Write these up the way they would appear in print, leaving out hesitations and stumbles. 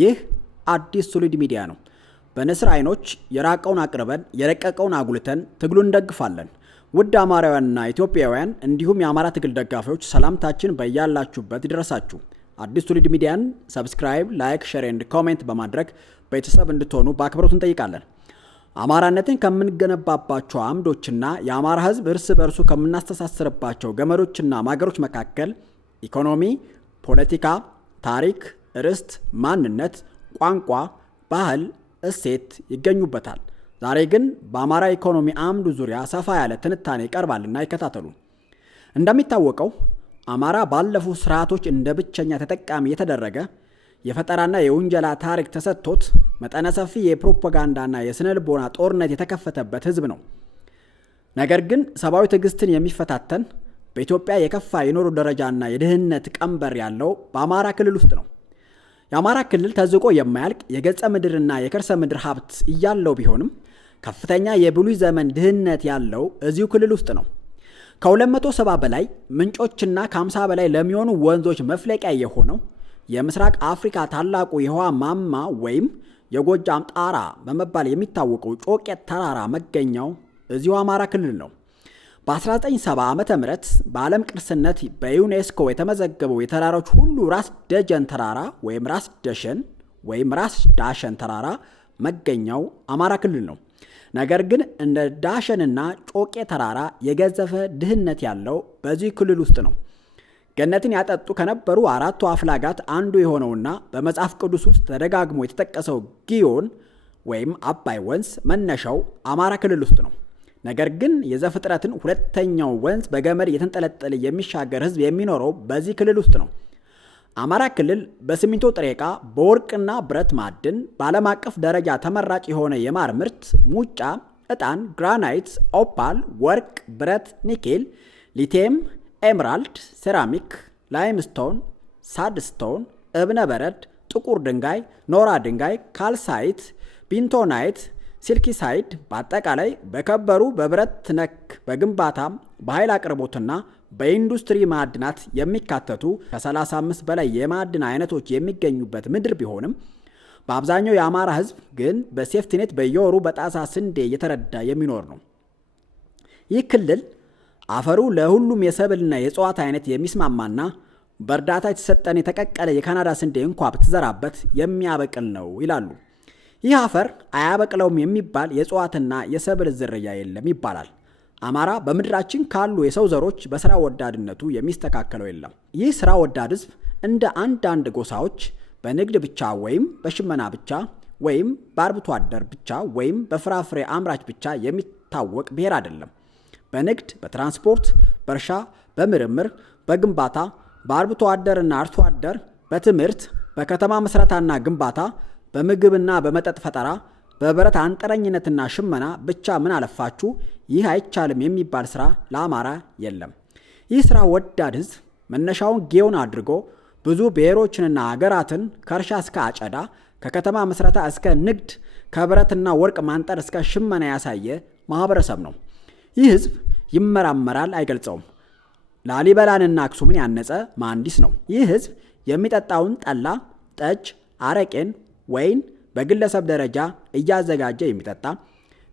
ይህ አዲስ ሶሊድ ሚዲያ ነው። በንስር አይኖች የራቀውን አቅርበን የረቀቀውን አጉልተን ትግሉን እንደግፋለን። ውድ አማራውያንና ኢትዮጵያውያን እንዲሁም የአማራ ትግል ደጋፊዎች ሰላምታችን በያላችሁበት ይድረሳችሁ። አዲስ ሶሊድ ሚዲያን ሰብስክራይብ፣ ላይክ፣ ሼር ኤንድ ኮሜንት በማድረግ ቤተሰብ እንድትሆኑ በአክብሮት እንጠይቃለን። አማራነትን ከምንገነባባቸው አምዶችና የአማራ ሕዝብ እርስ በርሱ ከምናስተሳስርባቸው ገመዶችና ማገሮች መካከል ኢኮኖሚ፣ ፖለቲካ፣ ታሪክ፣ ርስት፣ ማንነት፣ ቋንቋ፣ ባህል፣ እሴት ይገኙበታል። ዛሬ ግን በአማራ ኢኮኖሚ አምዱ ዙሪያ ሰፋ ያለ ትንታኔ ይቀርባልና ይከታተሉ። እንደሚታወቀው አማራ ባለፉት ስርዓቶች እንደ ብቸኛ ተጠቃሚ የተደረገ የፈጠራና የውንጀላ ታሪክ ተሰጥቶት መጠነ ሰፊ የፕሮፓጋንዳና የስነ ልቦና ጦርነት የተከፈተበት ህዝብ ነው። ነገር ግን ሰብአዊ ትዕግስትን የሚፈታተን በኢትዮጵያ የከፋ የኑሮ ደረጃና የድህነት ቀንበር ያለው በአማራ ክልል ውስጥ ነው። የአማራ ክልል ተዝቆ የማያልቅ የገጸ ምድርና የከርሰ ምድር ሀብት እያለው ቢሆንም ከፍተኛ የብሉይ ዘመን ድህነት ያለው እዚሁ ክልል ውስጥ ነው። ከ270 በላይ ምንጮችና ከ50 በላይ ለሚሆኑ ወንዞች መፍለቂያ የሆነው የምስራቅ አፍሪካ ታላቁ የውሃ ማማ ወይም የጎጃም ጣራ በመባል የሚታወቀው ጮቄት ተራራ መገኛው እዚሁ አማራ ክልል ነው። በ1970 ዓመተ ምህረት በዓለም ቅርስነት በዩኔስኮ የተመዘገበው የተራሮች ሁሉ ራስ ደጀን ተራራ ወይም ራስ ደሸን ወይም ራስ ዳሸን ተራራ መገኛው አማራ ክልል ነው። ነገር ግን እንደ ዳሸንና ጮቄ ተራራ የገዘፈ ድህነት ያለው በዚህ ክልል ውስጥ ነው። ገነትን ያጠጡ ከነበሩ አራቱ አፍላጋት አንዱ የሆነውና በመጽሐፍ ቅዱስ ውስጥ ተደጋግሞ የተጠቀሰው ጊዮን ወይም አባይ ወንዝ መነሻው አማራ ክልል ውስጥ ነው። ነገር ግን የዘፍጥረትን ሁለተኛው ወንዝ በገመድ የተንጠለጠለ የሚሻገር ህዝብ የሚኖረው በዚህ ክልል ውስጥ ነው። አማራ ክልል በሲሚንቶ ጥሬ ዕቃ፣ በወርቅና ብረት ማዕድን በዓለም አቀፍ ደረጃ ተመራጭ የሆነ የማር ምርት፣ ሙጫ፣ ዕጣን፣ ግራናይት፣ ኦፓል፣ ወርቅ፣ ብረት፣ ኒኬል፣ ሊቲየም፣ ኤምራልድ፣ ሴራሚክ፣ ላይምስቶን፣ ሳድስቶን፣ እብነ በረድ፣ ጥቁር ድንጋይ፣ ኖራ ድንጋይ፣ ካልሳይት፣ ቢንቶናይት፣ ሲልኪሳይድ በአጠቃላይ በከበሩ በብረት ነክ በግንባታ በኃይል አቅርቦትና በኢንዱስትሪ ማዕድናት የሚካተቱ ከ35 በላይ የማዕድን አይነቶች የሚገኙበት ምድር ቢሆንም በአብዛኛው የአማራ ህዝብ ግን በሴፍቲኔት በየወሩ በጣሳ ስንዴ እየተረዳ የሚኖር ነው። ይህ ክልል አፈሩ ለሁሉም የሰብልና የእጽዋት አይነት የሚስማማና በእርዳታ የተሰጠን የተቀቀለ የካናዳ ስንዴ እንኳ ብትዘራበት የሚያበቅል ነው ይላሉ። ይህ አፈር አያበቅለውም የሚባል የእጽዋትና የሰብል ዝርያ የለም ይባላል። አማራ በምድራችን ካሉ የሰው ዘሮች በስራ ወዳድነቱ የሚስተካከለው የለም። ይህ ስራ ወዳድ ህዝብ እንደ አንዳንድ ጎሳዎች በንግድ ብቻ ወይም በሽመና ብቻ ወይም በአርብቶ አደር ብቻ ወይም በፍራፍሬ አምራች ብቻ የሚታወቅ ብሔር አይደለም። በንግድ፣ በትራንስፖርት፣ በእርሻ፣ በምርምር፣ በግንባታ፣ በአርብቶ አደርና አርሶ አደር፣ በትምህርት፣ በከተማ መስረታና ግንባታ፣ በምግብና በመጠጥ ፈጠራ፣ በብረት አንጥረኝነትና ሽመና ብቻ ምን አለፋችሁ ይህ አይቻልም የሚባል ስራ ለአማራ የለም። ይህ ስራ ወዳድ ህዝብ መነሻውን ጊዮን አድርጎ ብዙ ብሔሮችንና አገራትን ከእርሻ እስከ አጨዳ፣ ከከተማ መስረታ እስከ ንግድ፣ ከብረትና ወርቅ ማንጠር እስከ ሽመና ያሳየ ማህበረሰብ ነው። ይህ ህዝብ ይመራመራል፣ አይገልጸውም። ላሊበላንና አክሱምን ያነጸ መሐንዲስ ነው። ይህ ህዝብ የሚጠጣውን ጠላ፣ ጠጅ፣ አረቄን፣ ወይን በግለሰብ ደረጃ እያዘጋጀ የሚጠጣ፣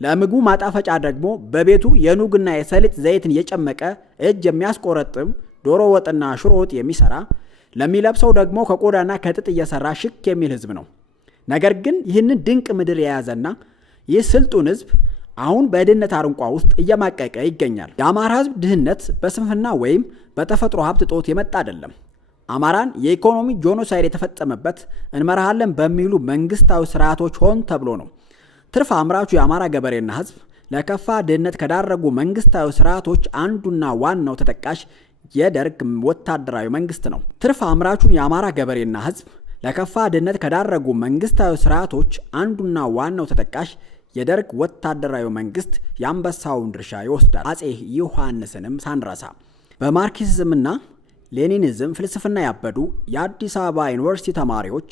ለምግቡ ማጣፈጫ ደግሞ በቤቱ የኑግና የሰሊጥ ዘይትን እየጨመቀ እጅ የሚያስቆረጥም ዶሮ ወጥና ሽሮ ወጥ የሚሰራ፣ ለሚለብሰው ደግሞ ከቆዳና ከጥጥ እየሰራ ሽክ የሚል ህዝብ ነው። ነገር ግን ይህንን ድንቅ ምድር የያዘና ይህ ስልጡን ህዝብ አሁን በድህነት አረንቋ ውስጥ እየማቀቀ ይገኛል። የአማራ ህዝብ ድህነት በስንፍና ወይም በተፈጥሮ ሀብት እጦት የመጣ አይደለም። አማራን የኢኮኖሚ ጄኖሳይድ የተፈጸመበት እንመራሃለን በሚሉ መንግስታዊ ስርዓቶች ሆን ተብሎ ነው። ትርፍ አምራቹ የአማራ ገበሬና ህዝብ ለከፋ ድህነት ከዳረጉ መንግስታዊ ስርዓቶች አንዱና ዋናው ተጠቃሽ የደርግ ወታደራዊ መንግስት ነው። ትርፍ አምራቹን የአማራ ገበሬና ህዝብ ለከፋ ድህነት ከዳረጉ መንግስታዊ ስርዓቶች አንዱና ዋናው ተጠቃሽ የደርግ ወታደራዊ መንግስት የአንበሳውን ድርሻ ይወስዳል። አጼ ዮሐንስንም ሳንረሳ በማርክሲዝምና ሌኒኒዝም ፍልስፍና ያበዱ የአዲስ አበባ ዩኒቨርሲቲ ተማሪዎች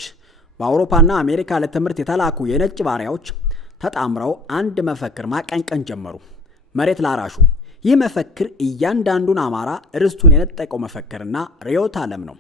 በአውሮፓና አሜሪካ ለትምህርት የተላኩ የነጭ ባሪያዎች ተጣምረው አንድ መፈክር ማቀንቀን ጀመሩ። መሬት ላራሹ። ይህ መፈክር እያንዳንዱን አማራ ርስቱን የነጠቀው መፈክርና ርዕዮተ ዓለም ነው።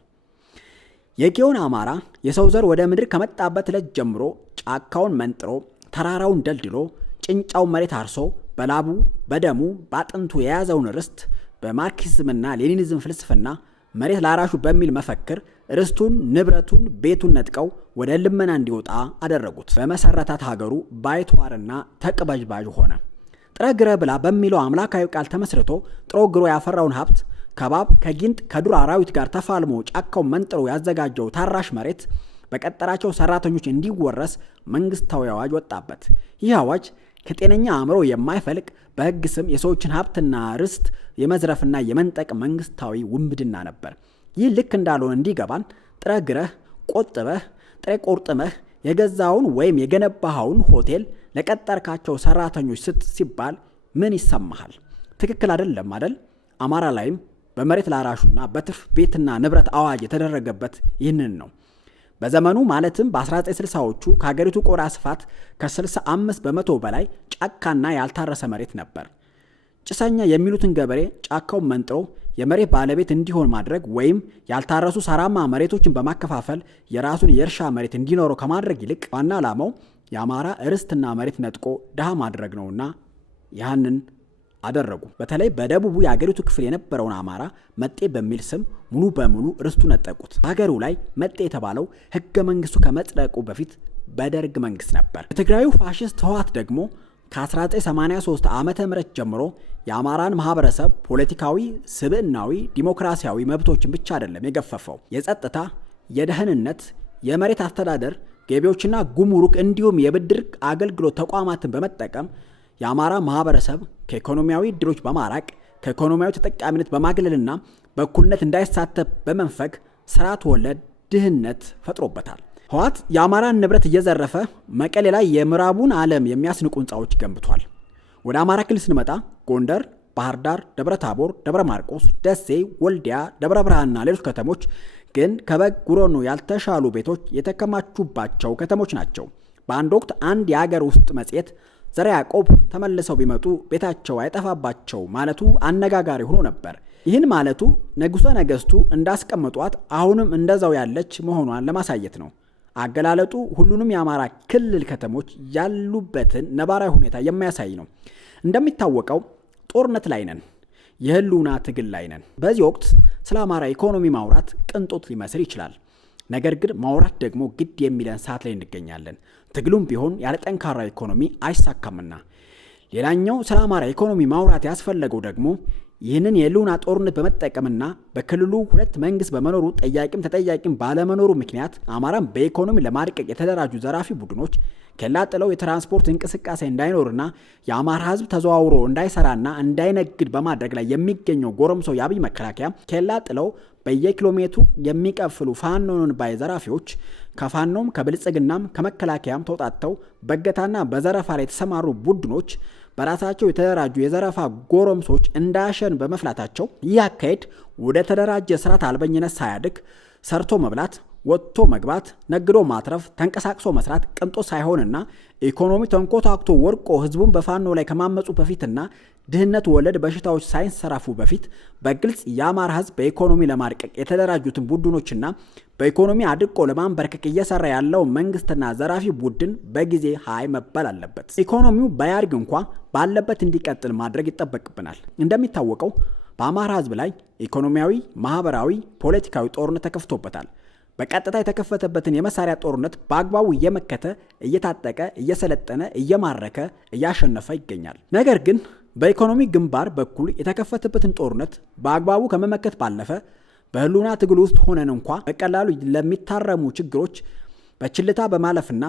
የጊዮን አማራ የሰው ዘር ወደ ምድር ከመጣበት ዕለት ጀምሮ ጫካውን መንጥሮ ተራራውን ደልድሎ ጭንጫውን መሬት አርሶ በላቡ በደሙ ባጥንቱ የያዘውን ርስት በማርክሲዝምና ሌኒኒዝም ፍልስፍና መሬት ላራሹ በሚል መፈክር ርስቱን ንብረቱን ቤቱን ነጥቀው ወደ ልመና እንዲወጣ አደረጉት። በመሰረታት ሀገሩ ባይተዋርና ተቅበዝባዥ ሆነ። ጥረ ግረ ብላ በሚለው አምላካዊ ቃል ተመስርቶ ጥሮ ግሮ ያፈራውን ሀብት ከባብ ከጊንጥ ከዱር አራዊት ጋር ተፋልሞ ጫካውን መንጥሮ ያዘጋጀው ታራሽ መሬት በቀጠራቸው ሰራተኞች እንዲወረስ መንግስታዊ አዋጅ ወጣበት። ይህ አዋጅ ከጤነኛ አእምሮ የማይፈልቅ በሕግ ስም የሰዎችን ሀብትና ርስት የመዝረፍና የመንጠቅ መንግስታዊ ውንብድና ነበር። ይህ ልክ እንዳልሆነ እንዲገባን ጥረ ግረህ ቆጥበህ ጥሬ ቆርጥመህ የገዛውን ወይም የገነባኸውን ሆቴል ለቀጠርካቸው ሰራተኞች ስጥ ሲባል ምን ይሰማሃል? ትክክል አይደለም አይደል? አማራ ላይም በመሬት ላራሹና በትርፍ ቤትና ንብረት አዋጅ የተደረገበት ይህንን ነው። በዘመኑ ማለትም በ1960ዎቹ ከሀገሪቱ ቆዳ ስፋት ከ65 በመቶ በላይ ጫካና ያልታረሰ መሬት ነበር። ጭሰኛ የሚሉትን ገበሬ ጫካውን መንጥሮ የመሬት ባለቤት እንዲሆን ማድረግ ወይም ያልታረሱ ሳራማ መሬቶችን በማከፋፈል የራሱን የእርሻ መሬት እንዲኖረው ከማድረግ ይልቅ ዋና ዓላማው የአማራ ርስትና መሬት ነጥቆ ድሃ ማድረግ ነውና ያንን አደረጉ። በተለይ በደቡቡ የአገሪቱ ክፍል የነበረውን አማራ መጤ በሚል ስም ሙሉ በሙሉ ርስቱ ነጠቁት። በሀገሩ ላይ መጤ የተባለው ህገ መንግስቱ ከመጽደቁ በፊት በደርግ መንግስት ነበር። የትግራዩ ፋሽስት ህወሓት ደግሞ ከ1983 ዓመተ ምህረት ጀምሮ የአማራን ማህበረሰብ ፖለቲካዊ፣ ስብዕናዊ፣ ዲሞክራሲያዊ መብቶችን ብቻ አይደለም የገፈፈው። የጸጥታ፣ የደህንነት፣ የመሬት አስተዳደር፣ ገቢዎችና ጉምሩክ እንዲሁም የብድር አገልግሎት ተቋማትን በመጠቀም የአማራ ማህበረሰብ ከኢኮኖሚያዊ እድሎች በማራቅ ከኢኮኖሚያዊ ተጠቃሚነት በማግለልና በእኩልነት እንዳይሳተፍ በመንፈግ ስርዓት ወለድ ድህነት ፈጥሮበታል። ህወሓት የአማራን ንብረት እየዘረፈ መቀሌ ላይ የምዕራቡን ዓለም የሚያስንቁ ህንፃዎች ገንብቷል። ወደ አማራ ክልል ስንመጣ ጎንደር፣ ባህር ዳር፣ ደብረ ታቦር፣ ደብረ ማርቆስ፣ ደሴ፣ ወልዲያ፣ ደብረ ብርሃንና ሌሎች ከተሞች ግን ከበግ ጉሮኖ ያልተሻሉ ቤቶች የተከማቹባቸው ከተሞች ናቸው። በአንድ ወቅት አንድ የአገር ውስጥ መጽሔት ዘረ ያዕቆብ ተመልሰው ቢመጡ ቤታቸው አይጠፋባቸው ማለቱ አነጋጋሪ ሆኖ ነበር። ይህን ማለቱ ንጉሠ ነገሥቱ እንዳስቀመጧት አሁንም እንደዛው ያለች መሆኗን ለማሳየት ነው። አገላለጡ ሁሉንም የአማራ ክልል ከተሞች ያሉበትን ነባራዊ ሁኔታ የሚያሳይ ነው። እንደሚታወቀው ጦርነት ላይ ነን፣ የህልውና ትግል ላይ ነን። በዚህ ወቅት ስለ አማራ ኢኮኖሚ ማውራት ቅንጦት ሊመስል ይችላል። ነገር ግን ማውራት ደግሞ ግድ የሚለን ሰዓት ላይ እንገኛለን። ትግሉም ቢሆን ያለ ጠንካራ ኢኮኖሚ አይሳካምና። ሌላኛው ስለ አማራ ኢኮኖሚ ማውራት ያስፈለገው ደግሞ ይህንን የህልውና ጦርነት በመጠቀምና በክልሉ ሁለት መንግስት በመኖሩ ጠያቂም ተጠያቂም ባለመኖሩ ምክንያት አማራን በኢኮኖሚ ለማድቀቅ የተደራጁ ዘራፊ ቡድኖች ኬላ ጥለው የትራንስፖርት እንቅስቃሴ እንዳይኖርና የአማራ ህዝብ ተዘዋውሮ እንዳይሰራና እንዳይነግድ በማድረግ ላይ የሚገኘው ጎረምሶ የአብይ መከላከያ ኬላ ጥለው በየኪሎ ሜትሩ የሚቀፍሉ ፋኖን ባይ ዘራፊዎች ከፋኖም ከብልጽግናም ከመከላከያም ተውጣጥተው በገታና በዘረፋ ላይ የተሰማሩ ቡድኖች በራሳቸው የተደራጁ የዘረፋ ጎረምሶች እንዳሸን በመፍላታቸው ይህ አካሄድ ወደ ተደራጀ ስርዓት አልበኝነት ሳያድግ ሰርቶ መብላት፣ ወጥቶ መግባት፣ ነግዶ ማትረፍ፣ ተንቀሳቅሶ መስራት ቅንጦ ሳይሆንና ኢኮኖሚ ተንኮታክቶ ወርቆ ህዝቡን በፋኖ ላይ ከማመጹ በፊትና ድህነት ወለድ በሽታዎች ሳይንሰራፉ በፊት በግልጽ የአማራ ህዝብ በኢኮኖሚ ለማድቀቅ የተደራጁትን ቡድኖችና በኢኮኖሚ አድቆ ለማንበርከክ እየሰራ ያለው መንግስትና ዘራፊ ቡድን በጊዜ ሃይ መባል አለበት። ኢኮኖሚው ባያድግ እንኳ ባለበት እንዲቀጥል ማድረግ ይጠበቅብናል። እንደሚታወቀው በአማራ ህዝብ ላይ ኢኮኖሚያዊ፣ ማህበራዊ፣ ፖለቲካዊ ጦርነት ተከፍቶበታል። በቀጥታ የተከፈተበትን የመሳሪያ ጦርነት በአግባቡ እየመከተ እየታጠቀ እየሰለጠነ እየማረከ እያሸነፈ ይገኛል። ነገር ግን በኢኮኖሚ ግንባር በኩል የተከፈተበትን ጦርነት በአግባቡ ከመመከት ባለፈ በህልውና ትግል ውስጥ ሆነን እንኳ በቀላሉ ለሚታረሙ ችግሮች በችልታ በማለፍና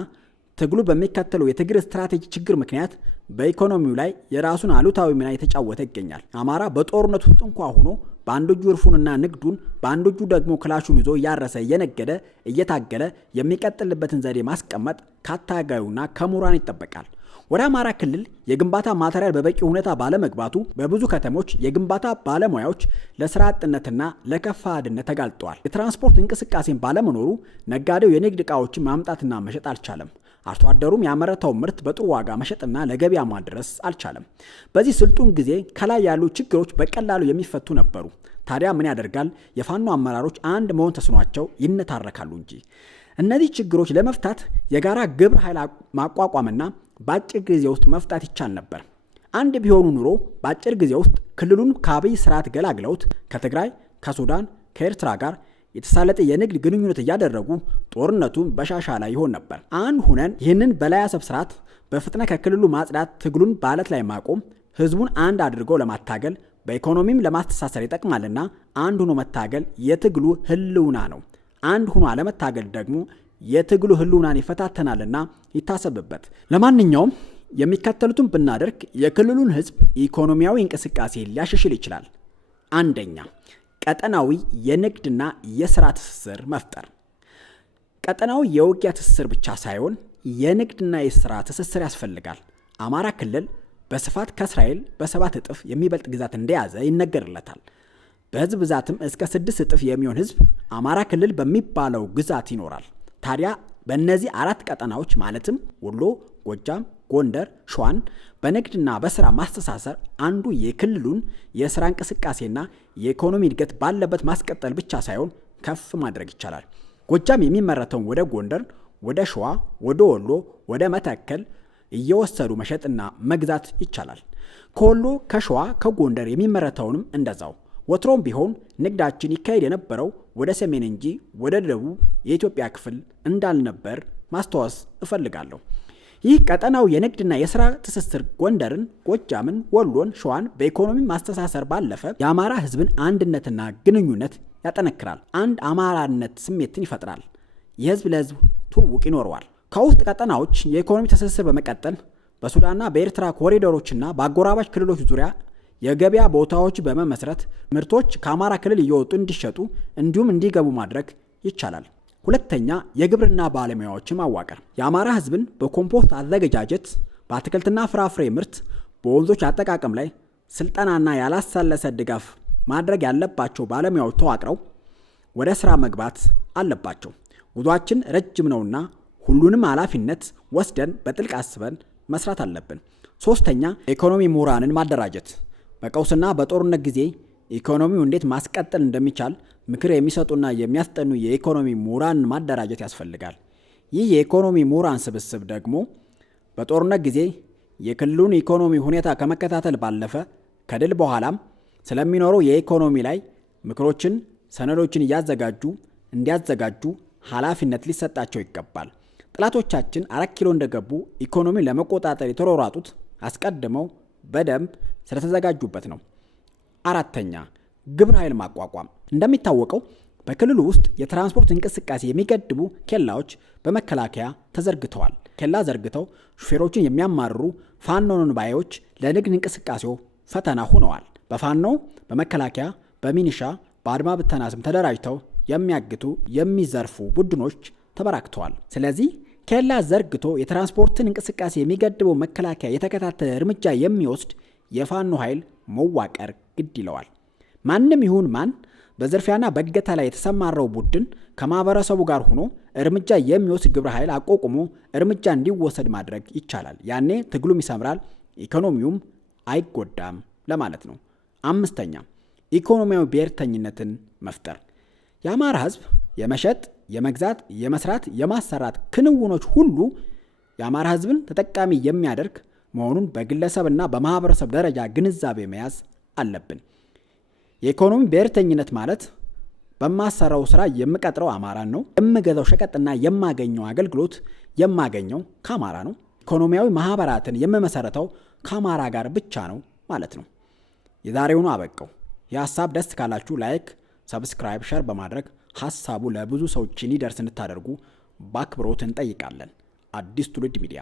ትግሉ በሚከተለው የትግል ስትራቴጂ ችግር ምክንያት በኢኮኖሚው ላይ የራሱን አሉታዊ ሚና የተጫወተ ይገኛል። አማራ በጦርነት ውስጥ እንኳ ሆኖ በአንድ እጁ እርፉንና ንግዱን በአንድ እጁ ደግሞ ክላሹን ይዞ እያረሰ እየነገደ እየታገለ የሚቀጥልበትን ዘዴ ማስቀመጥ ከአታጋዩና ከምሁራን ይጠበቃል። ወደ አማራ ክልል የግንባታ ማቴሪያል በበቂ ሁኔታ ባለመግባቱ በብዙ ከተሞች የግንባታ ባለሙያዎች ለስራ አጥነትና ለከፋ ድህነት ተጋልጠዋል። የትራንስፖርት እንቅስቃሴን ባለመኖሩ ነጋዴው የንግድ ዕቃዎችን ማምጣትና መሸጥ አልቻለም። አርሶ አደሩም ያመረተው ምርት በጥሩ ዋጋ መሸጥና ለገበያ ማድረስ አልቻለም። በዚህ ስልጡን ጊዜ ከላይ ያሉ ችግሮች በቀላሉ የሚፈቱ ነበሩ። ታዲያ ምን ያደርጋል? የፋኖ አመራሮች አንድ መሆን ተስኗቸው ይነታረካሉ እንጂ። እነዚህ ችግሮች ለመፍታት የጋራ ግብረ ኃይል ማቋቋምና በአጭር ጊዜ ውስጥ መፍታት ይቻል ነበር። አንድ ቢሆኑ ኑሮ በአጭር ጊዜ ውስጥ ክልሉን ከአብይ ስርዓት ገላግለውት ከትግራይ፣ ከሱዳን፣ ከኤርትራ ጋር የተሳለጠ የንግድ ግንኙነት እያደረጉ ጦርነቱን በሻሻ ላይ ይሆን ነበር። አንድ ሁነን ይህንን በላይ አሰብ ስርዓት በፍጥነት ከክልሉ ማጽዳት፣ ትግሉን በአለት ላይ ማቆም፣ ህዝቡን አንድ አድርገው ለማታገል በኢኮኖሚም ለማስተሳሰር ይጠቅማልና አንድ ሆኖ መታገል የትግሉ ህልውና ነው። አንድ ሆኖ አለመታገል ደግሞ የትግሉ ህልውናን ይፈታተናልና ይታሰብበት። ለማንኛውም የሚከተሉትን ብናደርግ የክልሉን ህዝብ ኢኮኖሚያዊ እንቅስቃሴ ሊያሻሽል ይችላል። አንደኛ፣ ቀጠናዊ የንግድና የስራ ትስስር መፍጠር። ቀጠናዊ የውጊያ ትስስር ብቻ ሳይሆን የንግድና የስራ ትስስር ያስፈልጋል። አማራ ክልል በስፋት ከእስራኤል በ7 እጥፍ የሚበልጥ ግዛት እንደያዘ ይነገርለታል። በህዝብ ብዛትም እስከ 6 እጥፍ የሚሆን ህዝብ አማራ ክልል በሚባለው ግዛት ይኖራል። ታዲያ በእነዚህ 4 ቀጠናዎች ማለትም ወሎ፣ ጎጃም፣ ጎንደር፣ ሸዋን በንግድና በስራ ማስተሳሰር አንዱ የክልሉን የስራ እንቅስቃሴና የኢኮኖሚ እድገት ባለበት ማስቀጠል ብቻ ሳይሆን ከፍ ማድረግ ይቻላል። ጎጃም የሚመረተውን ወደ ጎንደር፣ ወደ ሸዋ፣ ወደ ወሎ፣ ወደ መተከል እየወሰዱ መሸጥና መግዛት ይቻላል። ከወሎ፣ ከሸዋ፣ ከጎንደር የሚመረተውንም እንደዛው። ወትሮም ቢሆን ንግዳችን ይካሄድ የነበረው ወደ ሰሜን እንጂ ወደ ደቡብ የኢትዮጵያ ክፍል እንዳልነበር ማስታወስ እፈልጋለሁ። ይህ ቀጠናው የንግድና የስራ ትስስር ጎንደርን፣ ጎጃምን፣ ወሎን፣ ሸዋን በኢኮኖሚ ማስተሳሰር ባለፈ የአማራ ህዝብን አንድነትና ግንኙነት ያጠነክራል። አንድ አማራነት ስሜትን ይፈጥራል። የህዝብ ለህዝብ ትውውቅ ይኖረዋል። ከውስጥ ቀጠናዎች የኢኮኖሚ ትስስር በመቀጠል በሱዳንና በኤርትራ ኮሪደሮችና በአጎራባች ክልሎች ዙሪያ የገበያ ቦታዎች በመመስረት ምርቶች ከአማራ ክልል እየወጡ እንዲሸጡ እንዲሁም እንዲገቡ ማድረግ ይቻላል። ሁለተኛ፣ የግብርና ባለሙያዎችን ማዋቀር። የአማራ ህዝብን በኮምፖስት አዘገጃጀት፣ በአትክልትና ፍራፍሬ ምርት፣ በወንዞች አጠቃቀም ላይ ስልጠናና ያላሰለሰ ድጋፍ ማድረግ ያለባቸው ባለሙያዎች ተዋቅረው ወደ ስራ መግባት አለባቸው። ጉዟችን ረጅም ነውና ሁሉንም ኃላፊነት ወስደን በጥልቅ አስበን መስራት አለብን። ሶስተኛ፣ የኢኮኖሚ ምሁራንን ማደራጀት። በቀውስና በጦርነት ጊዜ ኢኮኖሚው እንዴት ማስቀጠል እንደሚቻል ምክር የሚሰጡና የሚያስጠኑ የኢኮኖሚ ምሁራንን ማደራጀት ያስፈልጋል። ይህ የኢኮኖሚ ምሁራን ስብስብ ደግሞ በጦርነት ጊዜ የክልሉን ኢኮኖሚ ሁኔታ ከመከታተል ባለፈ ከድል በኋላም ስለሚኖረው የኢኮኖሚ ላይ ምክሮችን፣ ሰነዶችን እንዲያዘጋጁ ኃላፊነት ሊሰጣቸው ይገባል። ጠላቶቻችን 4 ኪሎ እንደገቡ ኢኮኖሚን ለመቆጣጠር የተሯሯጡት አስቀድመው በደንብ ስለተዘጋጁበት ነው። አራተኛ፣ ግብረ ኃይል ማቋቋም። እንደሚታወቀው በክልሉ ውስጥ የትራንስፖርት እንቅስቃሴ የሚገድቡ ኬላዎች በመከላከያ ተዘርግተዋል። ኬላ ዘርግተው ሹፌሮችን የሚያማርሩ ፋኖን ባዮች ለንግድ እንቅስቃሴው ፈተና ሆነዋል። በፋኖ፣ በመከላከያ፣ በሚኒሻ፣ በአድማ ብተና ስም ተደራጅተው የሚያግቱ የሚዘርፉ ቡድኖች ተበራክተዋል። ስለዚህ ኬላ ዘርግቶ የትራንስፖርትን እንቅስቃሴ የሚገድበው መከላከያ የተከታተለ እርምጃ የሚወስድ የፋኖ ኃይል መዋቀር ግድ ይለዋል። ማንም ይሁን ማን በዝርፊያና በእገታ ላይ የተሰማራው ቡድን ከማህበረሰቡ ጋር ሆኖ እርምጃ የሚወስድ ግብረ ኃይል አቋቁሞ እርምጃ እንዲወሰድ ማድረግ ይቻላል። ያኔ ትግሉም ይሰምራል፣ ኢኮኖሚውም አይጎዳም ለማለት ነው። አምስተኛ፣ ኢኮኖሚያዊ ብሔርተኝነትን መፍጠር። የአማራ ህዝብ የመሸጥ፣ የመግዛት፣ የመስራት፣ የማሰራት ክንውኖች ሁሉ የአማራ ህዝብን ተጠቃሚ የሚያደርግ መሆኑን በግለሰብና በማህበረሰብ ደረጃ ግንዛቤ መያዝ አለብን። የኢኮኖሚ ብሔርተኝነት ማለት በማሰራው ስራ የምቀጥረው አማራን ነው፣ የምገዛው ሸቀጥና የማገኘው አገልግሎት የማገኘው ከአማራ ነው፣ ኢኮኖሚያዊ ማህበራትን የምመሰረተው ከአማራ ጋር ብቻ ነው ማለት ነው። የዛሬውኑ አበቃው። የሀሳብ ደስ ካላችሁ ላይክ፣ ሰብስክራይብ፣ ሸር በማድረግ ሀሳቡ ለብዙ ሰዎች እንዲደርስ እንድታደርጉ በአክብሮት እንጠይቃለን። አዲስ ትውልድ ሚዲያ